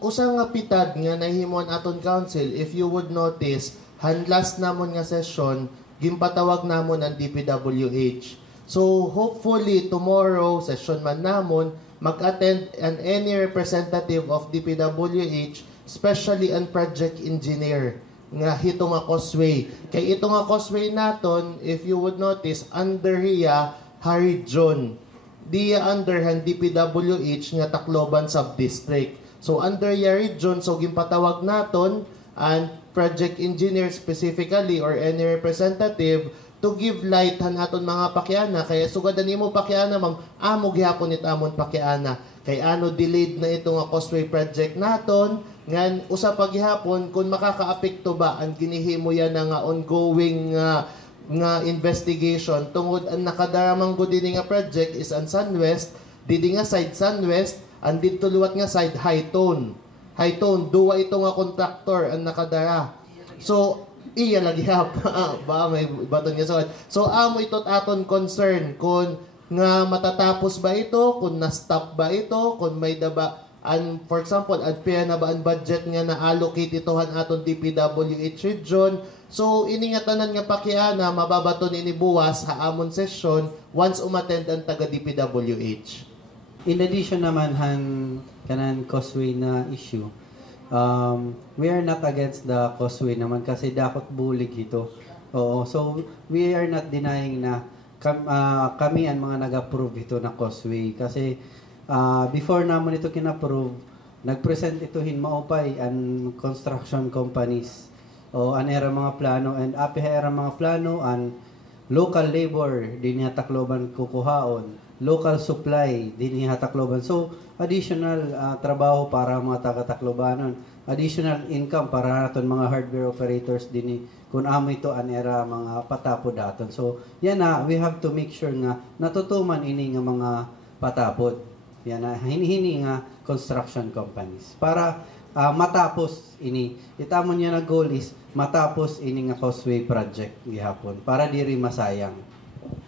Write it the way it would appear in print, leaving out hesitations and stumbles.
Usa nga pitad nga nahimon aton council, if you would notice, handlas namon nga session, gimpatawag namon ang DPWH. So hopefully tomorrow session man namon mag-attend and any representative of DPWH, especially ang project engineer nga hito nga causeway. Kay ito nga causeway naton, if you would notice, under hiya Harry John. Diya under han DPWH nga Tacloban Sub-District. So under Harry John, so gimpatawag naton and project engineer specifically or any representative to give light han aton mga pakiana. Kaya sugadan nimo pakiana ma'am, amo gihapon it amon pakiana. Kay ano delayed na ito nga causeway project naton, ngan usa pa gihapon kung makakaapekto ba ang ginihimo yan nga ongoing nga investigation tungod ang nakadaramang gud dinhi nga project is ang Sunwest, didi nga side Sunwest, ang dito luwat nga side Hightone. Hightone, duwa ito nga contractor ang nakadara. So iya lagi ba may baton nga sawad. So amo ito aton concern kung nga matatapos ba ito, kung na-stop ba ito, kung may daba and for example, adpaya na ba ang budget nga na-allocate itohan aton DPWH region. So iningatanan nga pakiana mababaton ini buwas ha amon session once umattend ang taga DPWH. In addition naman han kanan causeway na issue, we are not against the causeway naman kasi dakot bulig ito. Oo, so we are not denying na kami ang mga nag-approve ito na causeway kasi before naman ito kin-approve, nag-present ito hinmaupay ang construction companies o anera mga plano and apihera mga plano and local labor din niya Tacloban kukuhaon, local supply din niya Tacloban. So additional trabaho para mga taga-Taclobanon, additional income para naton mga hardware operators din kung amo ito anera mga patapod daton. So yan na, we have to make sure nga natutuman ini nga mga patapod. Yan na hinihini nga construction companies para matapos ini. Itamo niya na goal is matapos ini nga causeway project gihapon para diri masayang.